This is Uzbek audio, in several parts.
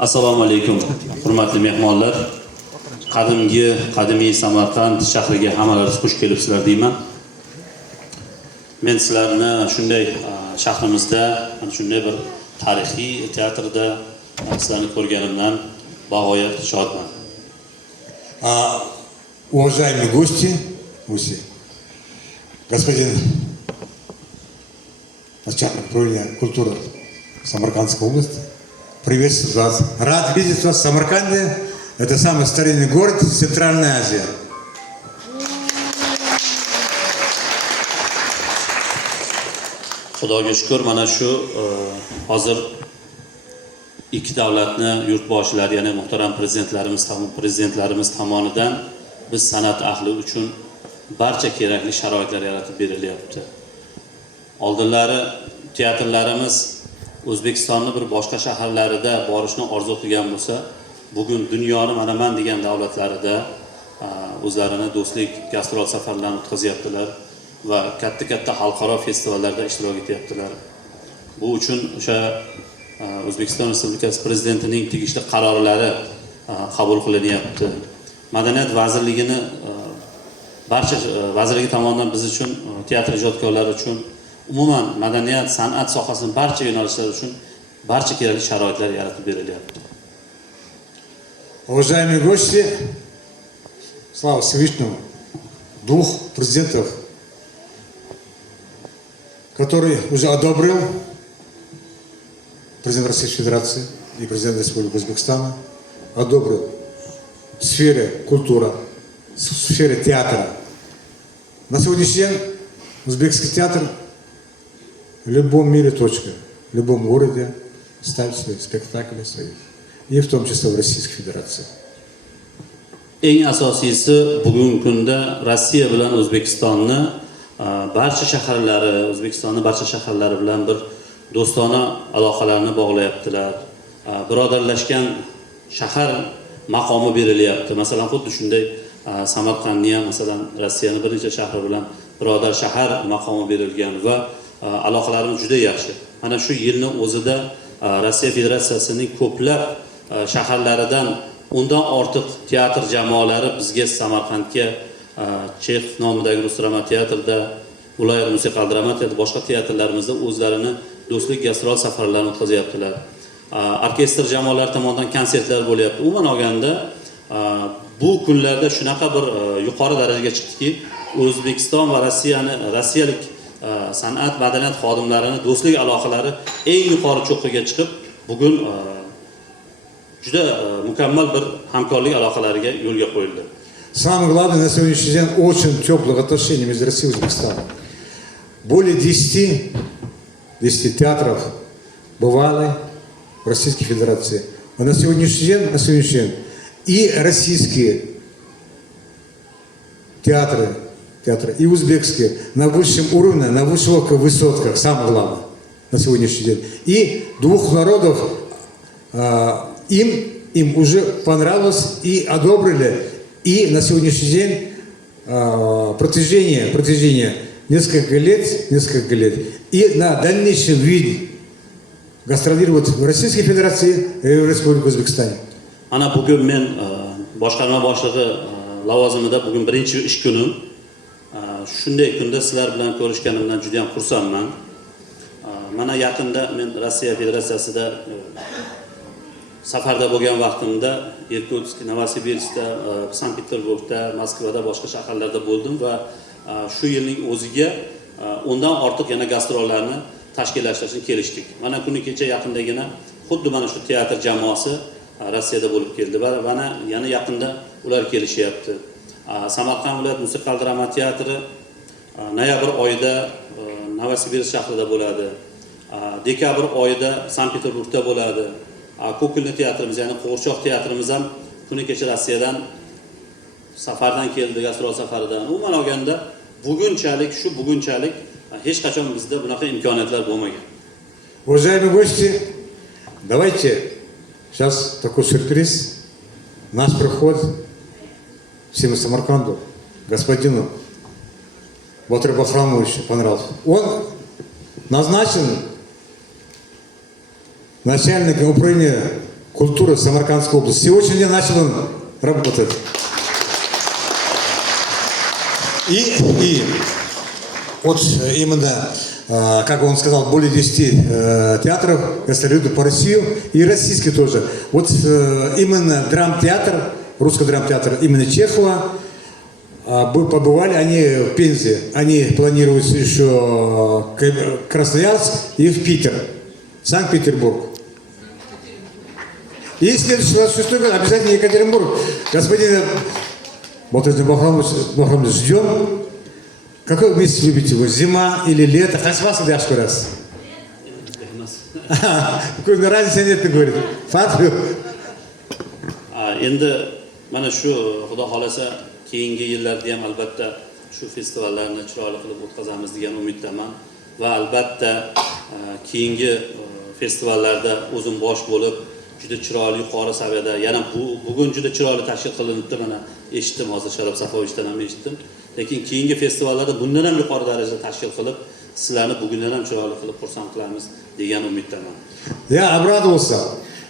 Assalomu alaykum, hurmatli mehmonlar. Qadimiy Samarqand shahriga hammalaringiz xush kelibsizlar deyman. Men sizlarni shunday shahrimizda, shunday bir tarixiy teatrda sizlarni ko'rganimdan bag'oyat shodman. Уважаемые гости, господин начальник управления культуры Самаркандской области, приветствую вас. Рад видеть вас в Самарканде. Это самый старинный город Центральной Азии. Xudoga shukr, mana shu hozir ikki davlatni yurtboshilari, ya'ni muhtaram prezidentlarimiz tomonidan biz san'at ahli uchun barcha kerakli sharoitlar yaratib berilyapti. Oldinlari teatrlarimiz O'zbekistonning bir boshqa shaharlarida borishni orzu qilgan bo'lsa, bugun dunyoni mana men degan davlatlarida o'zlarini do'stlik gastrol safarlarini o'tkazyaptilar va katta xalqaro festivallarda ishtirok etyaptilar. Bu uchun o'sha O'zbekiston Respublikasi prezidentining tegishli qarorlari qabul qilinyapti. Madaniyat vazirligining barcha vazirligi tomonidan biz uchun, teatr ijodkorlari uchun, umuman madaniyat, san'at sohasining barcha yo'nalishlari uchun barcha kerakli sharoitlar yaratib berilyapti. Уважаемые гости, слава Всевышнему, двух президентов, который уже одобрил президент Российской Федерации и президент Республики Узбекистана, одобрил в сфере культуры, в сфере театра. На сегодняшний день узбекский театр в любом мире точка, в любом городе ставит свои спектакли свои, и в том числе в Российской Федерации. Eng asosiysi bugungi kunda Rossiya bilan O'zbekistonni barcha shaharlari, O'zbekistonning barcha shaharlari bilan bir do'stona aloqalarni bog'layaptilar. Birodarlashgan shahar maqomi berilyapti. Masalan, xuddi shunday Samarqandni ham masalan Rossiyaning bir necha shahri bilan birodar shahar maqomi berilgan va aloqalarimiz juda yaxshi. Mana shu yilning o'zida Rossiya Federatsiyasining ko'plab shaharlaridan undan ortiq teatr jamoalari bizga Samarqandga Chexov nomidagi rus drama teatrida, viloyat musiqal drama teatrida, boshqa teatrlarimizda o'zlarini do'stlik gastrol safarlarini o'tkazyaptilar. Orkestr jamoalari tomonidan konsertlar bo'lyapti. Umuman olganda bu kunlarda shunaqa bir yuqori darajaga chiqdiki, O'zbekiston va rossiyalik san'at madaniyat xodimlarining do'stlik aloqalari eng yuqori cho'qqiga chiqib, bugun juda mukammal bir hamkorlik aloqalariga yo'lga qo'yildi. Самое главное, на сегодняшний день очень теплых отношений между Россией и Узбекистаном. Более 10 театров бывали в Российской Федерации. А на сегодняшний день и российские театры, и узбекские на высшем уровне, на высоких высотках, самое главное, на сегодняшний день. И двух народов им уже понравилось и одобрили. И на сегодняшний день протяжение несколько лет, и на дальнейшем виде гастролировать в Российской Федерации и в Республике Узбекистане. Ana bugun men boshqarma boshlig'i lavozimida bugun birinchi ish kunim. Shunday kunda sizlar bilan ko'rishganimdan juda ham xursandman. Mana yaqinda men Rossiya Federatsiyasida safarda bo'lgan vaqtimda Irkutsk, Novosibirskda, Sankt-Peterburgda, Moskvada, boshqa shaharlarda bo'ldim va shu yilning o'ziga undan ortiq yana gastrollarni tashkillashtirishni kelishdik. Mana kuni kecha yaqindagina xuddi mana shu teatr jamoasi Rossiyada bo'lib keldi va mana yana yaqinda ular kelishyapti. Samarqand viloyat musiqal drama teatri noyabr oyida Novosibirsk shahrida bo'ladi. Dekabr oyida Sankt-Peterburgda bo'ladi. Ko'kilni teatrimiz, ya'ni Qo'g'irchoq teatrimiz ham kuni kecha Rossiyadan safardan keldi, gastrol safaridan. Umuman olganda bugunchalik hech qachon bizda bunaqa imkoniyatlar bo'lmagan. Уважаемые гости, давайте сейчас такой сюрприз. Наш приход всему Самарканду, господину Батыру Бахрамовичу понравился. Он назначен начальника управления культуры Самаркандской области. Сегодня начал он работать. И вот именно, как он сказал, более 10 театров гастролируют по России и российские тоже. Вот именно драмтеатр, русский драмтеатр именно Чехова, побывали они в Пензе. Они планируют еще Красноярск и в Питер, Санкт-Петербург. И следующий 26 год обязательно Екатеринбург. Господин Батырдин Бахрамович, ждем. Какой месяц любите его? Зима или лето? Қайсы фасылды yaxshi көрасіз? Көзіне разница нет, говорит. Farq yo'q. Endi mana shu xudo xolasa keyingi yillarda ham albatta shu festivallarni chiroyli qilib o'tkazamiz degan umiddaman va albatta keyingi festivallarda o'zim bosh bo'lib juda chiroyli yuqori saviyada yana bugun juda chiroyli tashkil qilinibdi, mana eshitdim hozir Sharof Safovichdan ham eshitdim. Lekin keyingi festivallarda bundan ham yuqori darajada tashkil qilib sizlarni bugundan ham chiroyli qilib xursand qilamiz degan umiddaman. Я обрадовался,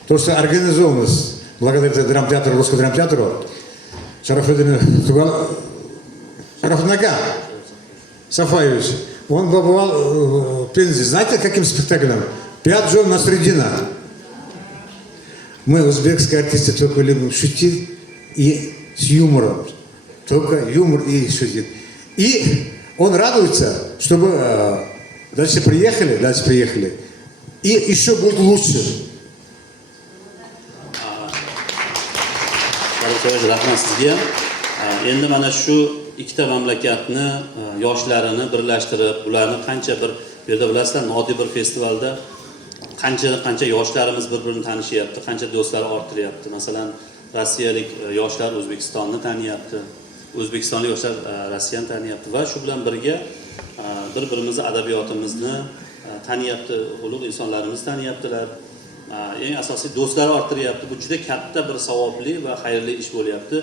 то, что организованность благодаря драмтеатру, русскому драмтеатру, Шарафнага Сафаевич, он побывал в Пензе. Знаете, каким спектаклем? 5 жен на средина. Мы, узбекские артисты, только любим шутить и с юмором. Только юмор и шутить. И он радуется, чтобы дальше приехали. И еще будет лучше. Rahmat sizga. Endi mana shu ikkita mamlakatni yoshlarini birlashtirib, ularni qancha bir yerda bilasizlar, noddiy bir festivalda qancha yoshlarimiz bir-birini tanishyapti, qancha do'stlar orttiryapti. Masalan, rossiyalik yoshlar O'zbekistonni taniyapti, o'zbekistonlik yoshlar Rossiyani taniyapti va shu bilan birga bir-birimizni adabiyotimizni taniyapti, ulug' insonlarimizni taniyaptilar. Eng asosiy do'stlar orttiryapti. Bu juda katta bir savobli va xayrli ish bo'lyapti.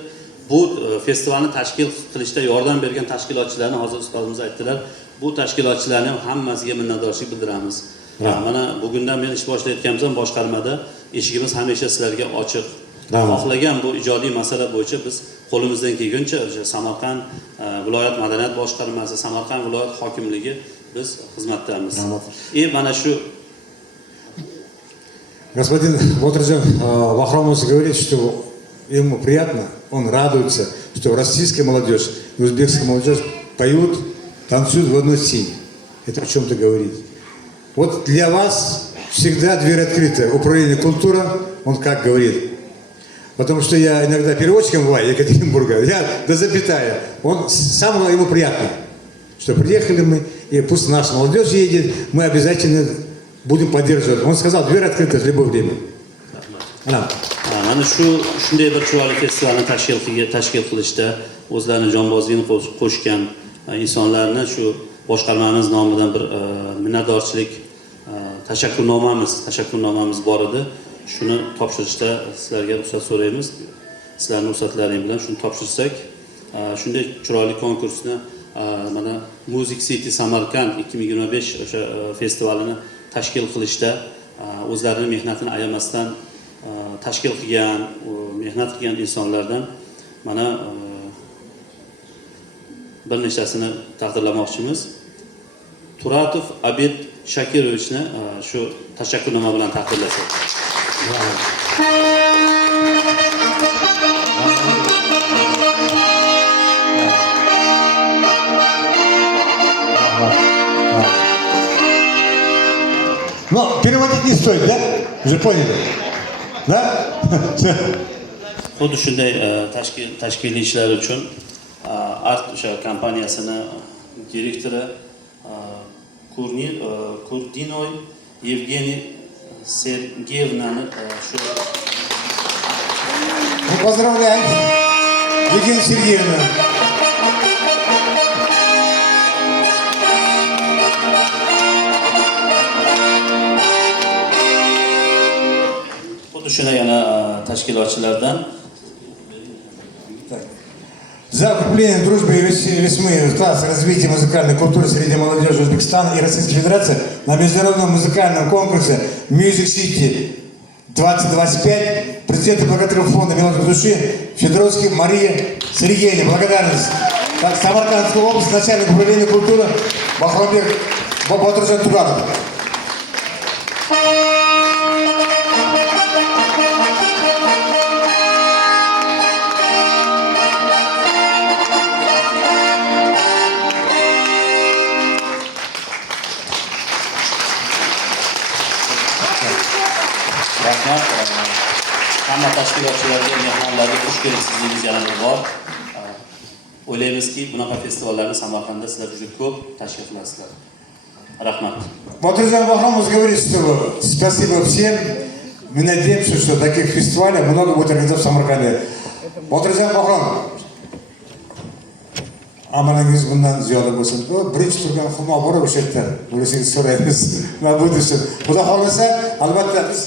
Bu festivalni tashkil qilishda yordam bergan tashkilotchilarni hozir ustozimiz aytdilar. Bu tashkilotchilarni ham hammasiga minnatdorchilik bildiramiz. Mana bugundan men ish boshlayotganimizdan boshqarmada eshigimiz hamisha sizlarga ochiq. Xohlagan bu ijodiy masala bo'yicha biz qo'limizdan kelguncha o'sha Samarqand viloyat madaniyat boshqarmasi, Samarqand viloyat hokimligi biz xizmatdamiz. Mana shu Господин Батырдин Бахрамович говорит, что ему приятно, он радуется, что российская молодежь и узбекская молодежь поют, танцуют в одной сцене. Это о чем-то говорит. Вот для вас всегда дверь открыта. Управление культуры, он как говорит. Потому что я иногда переводчиком бываю, Екатеринбурга, я до запятая. Он сам ему приятно, что приехали мы, и пусть наша молодежь едет, мы обязательно будем поддерживать. Он сказал, дверь открыта в любое время. Mana shunday bir chiroyli festivalni tashkil qilishda o'zlarining jonbozligini qo'shgan insonlarni shu boshqarmamiz nomidan bir minnatdorchilik tashakkurnomamiz bor edi. Shuni topshirishda sizlarga ruxsat so'raymiz. Sizlarning ruxsatlaring bilan shuni topshirsak, shunday chiroyli konkursni mana Music City Samarkand 2025 o'sha festivalini tashkil qilishda o'zlarining mehnatini ayamasdan tashkil qilgan, mehnat qilgan insonlardan mana bir nechtasini taqdirlamoqchimiz. Turatov Abid Shakirovichni shu tashakkurnoma bilan taqdirlasak. Но переводить не стоит, да? Уже поняли? Да? Xuddi shunday tashkiliy ishlar uchun Art o'sha kompaniyasini direktori Kurdinoy Yevgeniy Sergeyevnani shu Поздравляем, Евгения Сергеевна. xuddi shuna yana tashkilotchilardan за укрепление дружбы и весьмы в класс развития музыкальной культуры среди молодежи Узбекистана и Российской Федерации на международном музыкальном конкурсе Music City 2025 президента благотворительного фонда «Мелодия души» Федоровской Марии Сергеевне. Благодарность. Так, Самаркандская область, начальник управления культуры Бахромбек Батыржан Туганов. Rahmat. Hamma tashkilotchilarga, mehmonlarga xush kelibsizligingiz yana bir bor. O'ylaymizki, bunaqa festivallarni Samarqandda sizlar juda ko'p tashkil qilasizlar. Rahmat. Батыржан Бахромов говорит, что спасибо всем. Мы надеемся, что таких фестивалей много будет организовано в Самарканде. Батыржан Бахромов. Amalingiz bundan ziyoda bo'lsin. Birinchi turgan xumo bor o'sha yerda. Bo'lishingizni so'raymiz. Va bu desa, Xudo xolasa, albatta biz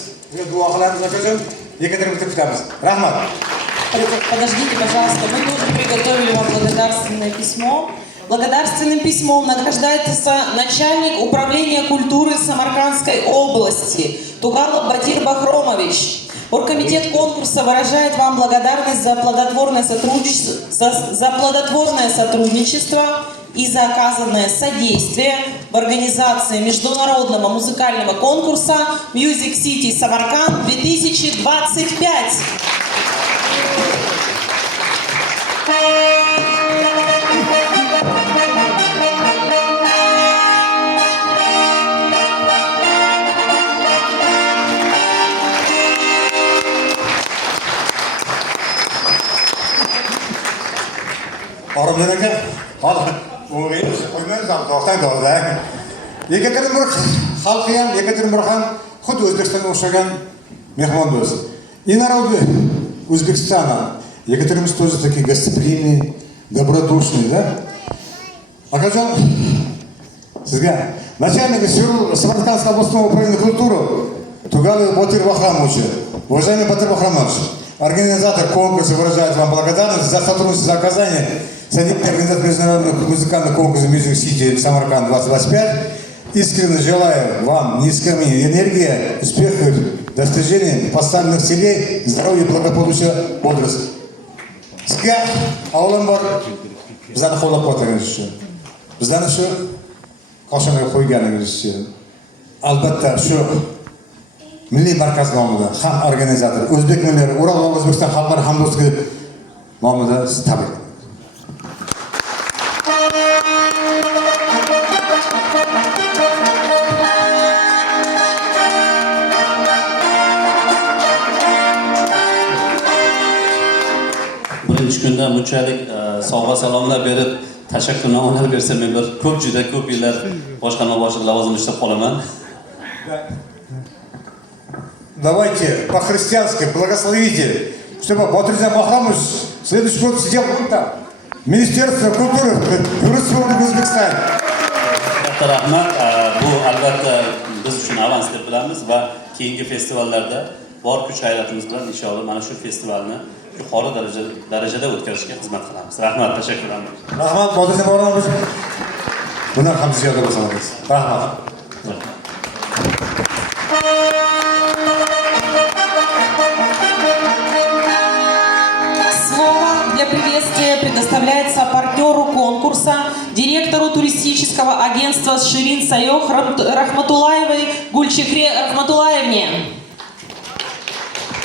duo qilamiz akajon. Yekaterina kutamiz. Rahmat. Подождите, пожалуйста, мы тоже приготовили вам благодарственное письмо. Благодарственным письмом награждается начальник управления культуры Самаркандской области Тугалов Батир Бахромович. Оргкомитет конкурса выражает вам благодарность за плодотворное сотрудничество и за оказанное содействие в организации международного музыкального конкурса Music City Самарканд 2025. Orumdan aka, hozir o'g'lingiz qo'ymaymiz ham to'xtang to'g'rida. Yekaterinburg xalqi ham, Yekaterinburg ham xuddi O'zbekistonga o'xshagan mehmon do'st. И народы Узбекистана. Екатеринбург тоже такие гостеприимные, добродушные, да? Акажан, sizga начальник Самаркандского областного управления культуры Тугалов Батыр Бахромович. Уважаемый Батыр Бахромович, организатор конкурса выражает вам благодарность за сотрудничество, за оказание содействия организации международного музыкального конкурса Music City Самарканд 2025. Искренне желаю вам неискоренимой энергии, успехов, достижения поставленных целей, здоровья, благополучия, бодрости. Sizga avvalambor bizlarni qo'llab-quvvatlaganiniz uchun, bizlarni shu qo'shimga qo'yganingiz uchun, albatta shu milliy markaz nomidan ham organizator, o'zbek millari, Ural va O'zbekiston xalqlari hamdo'stligi nomidan sizni tabriklayman. Birinchi kunda bunchalik sovg'a salomlar berib, tashakkurnomalar bersa, men juda ko'p yillar boshqarma boshlig'i lavozimida ishlab qolaman. Давайте по-христиански благословите, чтобы Батыржан Бахромович в следующий год сидел вон там. Министерство культуры Республики Узбекистан. Katta rahmat. Bu albatta biz uchun avans deb bilamiz va keyingi festivallarda bor kuch hayratimiz bilan inshaalloh mana shu festivalni yuqori darajada o'tkazishga xizmat qilamiz. Rahmat, tashakkurlar. Rahmat, Батыржан Бахромович. Bundan ham ziyoda bo'lsin. Rahmat. Слово для приветствия предоставляется партнеру конкурса, директору туристического агентства «Ширин Сайох» Рахматулаевой Гульчехре Рахматулаевне.